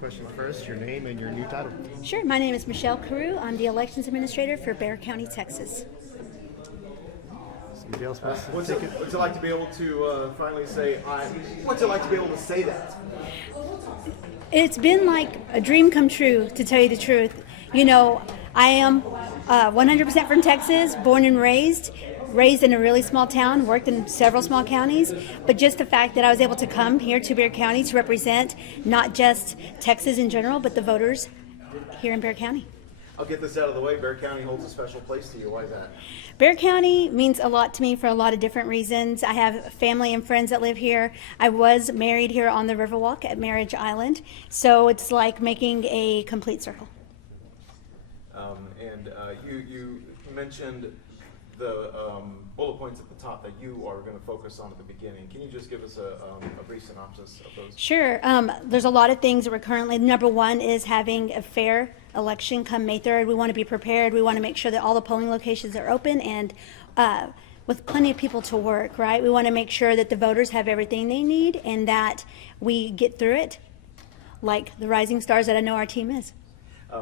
question first, your name and your new title. Sure. My name is Michele Carew. I'm the Elections Administrator for Bexar County, Texas. Somebody else wants to What's take it, it? what's it like to be able to finally say, what's it like to be able to say that? It's been like a dream come true, to tell you the truth. You know, I am 100% from Texas, born and raised in a really small town, worked in several small counties, but just the fact that I was able to come here to Bexar County to represent not just Texas in general, but the voters here in Bexar County. I'll get this out of the way. Bexar County holds a special place to you. Why is that? Bexar County means a lot to me for a lot of different reasons. I have family and friends that live here. I was married here on the Riverwalk at Marriage Island, so it's like making a complete circle. You mentioned the bullet points at the top that you are going to focus on at the beginning. Can you just give us a brief synopsis of those? Sure. There's a lot of things that we're currently, number one is having a fair election come May 3rd. We want to be prepared. We want to make sure that all the polling locations are open and with plenty of people to work, right? We want to make sure that the voters have everything they need and that we get through it like the rising stars that I know our team is.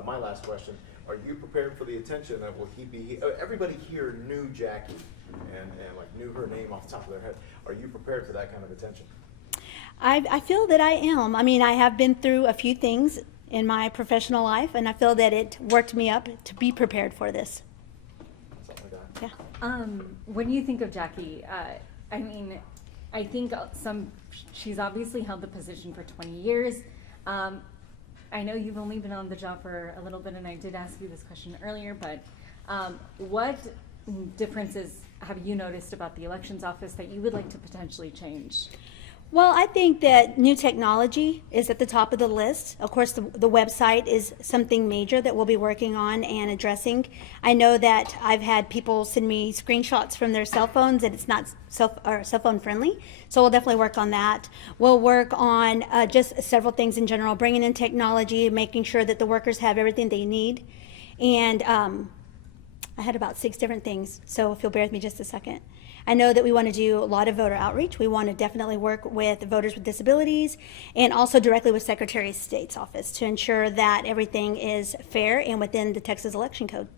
My last question. Are you prepared for the attention that will be? Everybody here knew Jackie and like knew her name off the top of their head. Are you prepared for that kind of attention? I feel that I am. I mean, I have been through a few things in my professional life, and I feel that it worked me up to be prepared for this. Something like that. Yeah. When you think of Jackie, I mean, I think she's obviously held the position for 20 years. I know you've only been on the job for a little bit, and I did ask you this question earlier, but what differences have you noticed about the elections office that you would like to potentially change? Well, I think that new technology is at the top of the list. Of course, the website is something major that we'll be working on and addressing. I know that I've had people send me screenshots from their cell phones and it's not cell phone friendly. So we'll definitely work on that. We'll work on just several things in general, bringing in technology, making sure that the workers have everything they need. And I had about 6 different things, so if you'll bear with me just a second. I know that we want to do a lot of voter outreach. We want to definitely work with voters with disabilities and also directly with Secretary of State's office to ensure that everything is fair and within the Texas election code.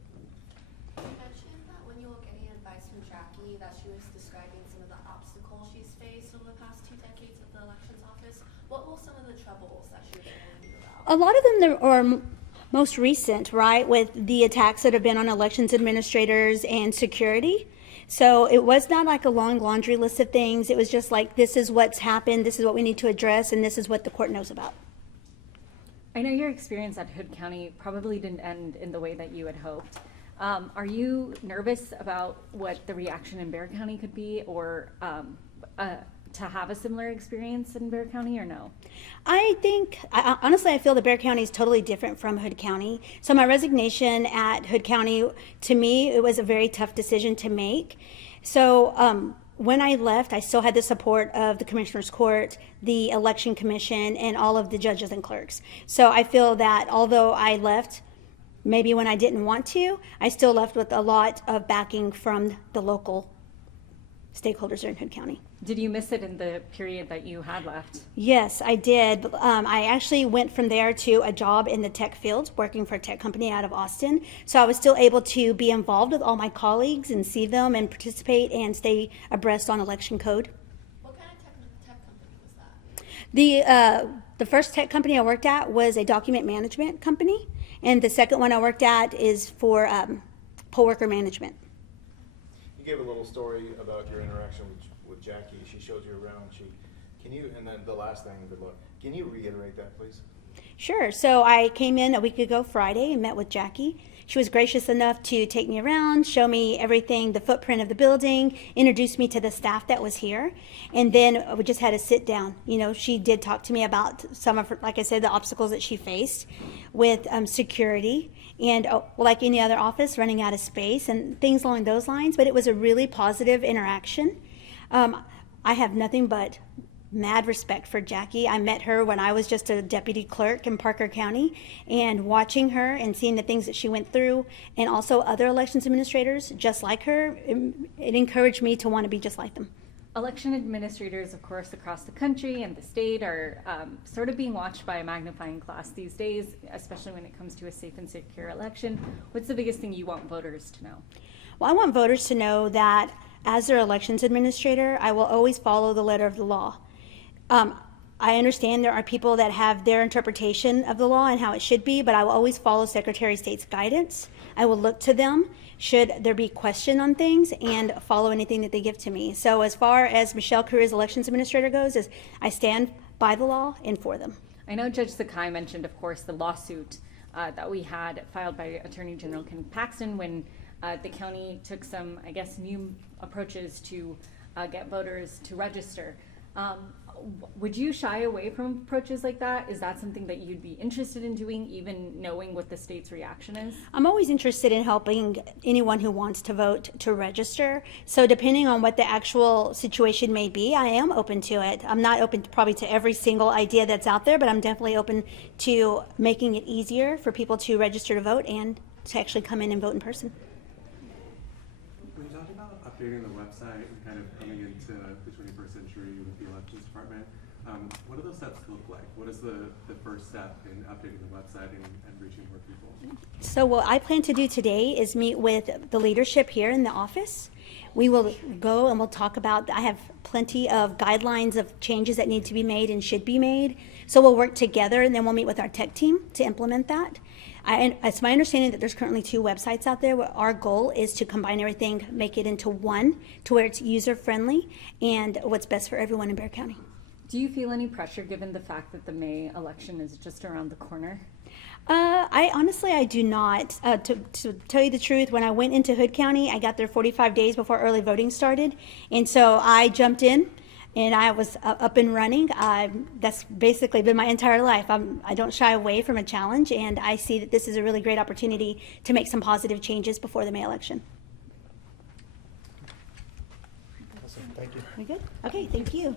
You mentioned that when you were getting advice from Jackie that she was describing some of the obstacles she's faced over the past 2 decades with the elections office. What were some of the troubles that she was telling you about? A lot of them are most recent, right, with the attacks that have been on elections administrators and security. So it was not like a long laundry list of things. It was just like, this is what's happened, this is what we need to address, and this is what the court knows about. I know your experience at Hood County probably didn't end in the way that you had hoped. Are you nervous about what the reaction in Bexar County could be, or to have a similar experience in Bexar County, or no? I think, honestly, I feel that Bexar County is totally different from Hood County. So my resignation at Hood County, to me, it was a very tough decision to make. So when I left, I still had the support of the Commissioner's Court, the Election Commission, and all of the judges and clerks. So I feel that although I left, maybe when I didn't want to, I still left with a lot of backing from the local stakeholders in Hood County. Did you miss it in the period that you had left? Yes, I did. I actually went from there to a job in the tech field, working for a tech company out of Austin. So I was still able to be involved with all my colleagues and see them and participate and stay abreast on election code. What kind of tech company was that? The first tech company I worked at was a document management company, and the second one I worked at is for poll worker management. You gave a little story about your interaction with Jackie. She showed you around. And then the last thing, good luck. Can you reiterate that, please? Sure. So I came in a week ago Friday and met with Jackie. She was gracious enough to take me around, show me everything, the footprint of the building, introduce me to the staff that was here, and then we just had a sit down. You know, she did talk to me about some of her, like I said, the obstacles that she faced with security and like any other office, running out of space and things along those lines. But it was a really positive interaction. I have nothing but mad respect for Jackie. I met her when I was just a deputy clerk in Parker County, and watching her and seeing the things that she went through, and also other elections administrators just like her, it encouraged me to want to be just like them. Election administrators, of course, across the country and the state are sort of being watched by a magnifying glass these days, especially when it comes to a safe and secure election. What's the biggest thing you want voters to know? Well, I want voters to know that as their elections administrator, I will always follow the letter of the law. I understand there are people that have their interpretation of the law and how it should be, but I will always follow Secretary of State's guidance. I will look to them should there be question on things and follow anything that they give to me. So as far as Michele Carew as elections administrator goes, is I stand by the law and for them. I know Judge Sakai mentioned, of course, the lawsuit that we had filed by Attorney General Ken Paxton when the county took some, I guess, new approaches to get voters to register. Would you shy away from approaches like that? Is that something that you'd be interested in doing, even knowing what the state's reaction is? I'm always interested in helping anyone who wants to vote to register. So depending on what the actual situation may be, I am open to it. I'm not open probably to every single idea that's out there, but I'm definitely open to making it easier for people to register to vote and to actually come in and vote in person. When you talk about updating the website and kind of coming into the 21st century with the elections department, what do those steps look like? What is the first step in updating the website and reaching more people? So what I plan to do today is meet with the leadership here in the office. We will go and we'll talk about, I have plenty of guidelines of changes that need to be made and should be made. So we'll work together and then we'll meet with our tech team to implement that. It's my understanding that there's currently 2 websites out there. Our goal is to combine everything, make it into one to where it's user-friendly and what's best for everyone in Bexar County. Do you feel any pressure given the fact that the May election is just around the corner? I honestly do not. To tell you the truth, when I went into Hood County, I got there 45 days before early voting started. And so I jumped in and I was up and running. That's basically been my entire life. I don't shy away from a challenge, and I see that this is a really great opportunity to make some positive changes before the May election. Awesome. Thank you. We good? Okay, thank you.